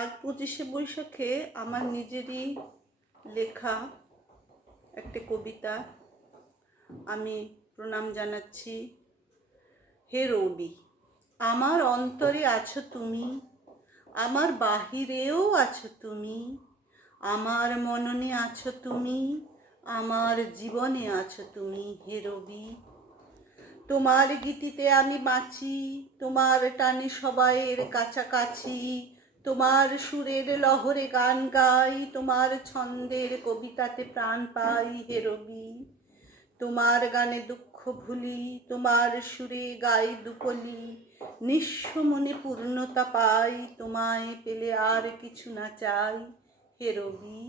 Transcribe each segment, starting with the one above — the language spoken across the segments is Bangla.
আজ 25শে বৈশাখে আমার নিজেরই লেখা একটা কবিতা আমি প্রণাম জানাচ্ছি। হে রবি, আমার অন্তরে আছো তুমি, আমার বাহিরেও আছো তুমি, আমার মননে আছো তুমি, আমার জীবনে আছো তুমি। হে রবি, তোমার গীতিতে আমি বাঁচি, তোমার টানে সবাইয়ের কাছাকাছি, তোমার সুরের লহরে গান গাই, তোমার ছন্দের কবিতাতে প্রাণ পাই। হে রবি, তোমার গানে দুঃখ ভুলি, তোমার সুরে গাই দুকলি, নিঃস্ব মনে পূর্ণতা পাই, তোমায় পেলে আর কিছু না চাই। হে রবি,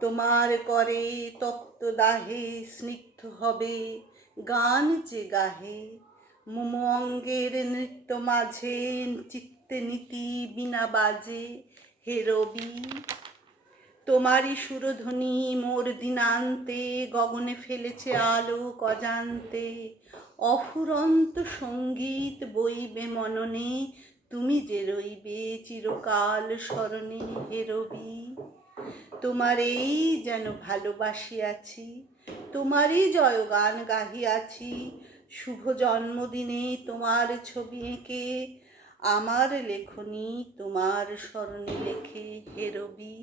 তোমার করে তপ্ত দাহে স্নিগ্ধ হবে গান যে গাহে, মোম অঙ্গের নৃত্য মাঝে চিত্তে নীতি বিনা বাজে। হে রবি, তোমারই সুরধ্বনি মোর দিনান্তে গগনে ফেলেছে আলোক অজান্তে, অফুরন্ত সঙ্গীত বইবে মননে, তুমি যে রইবে চিরকাল স্মরণে। হে রবি, তোমারেই যেন ভালোবাসিয়াছি, তোমারই জয়গান গাহিয়াছি, শুভ জন্মদিনে তোমার ছবি এঁকে আমার লেখনী তোমার স্মরণে লেখে। হে রবি।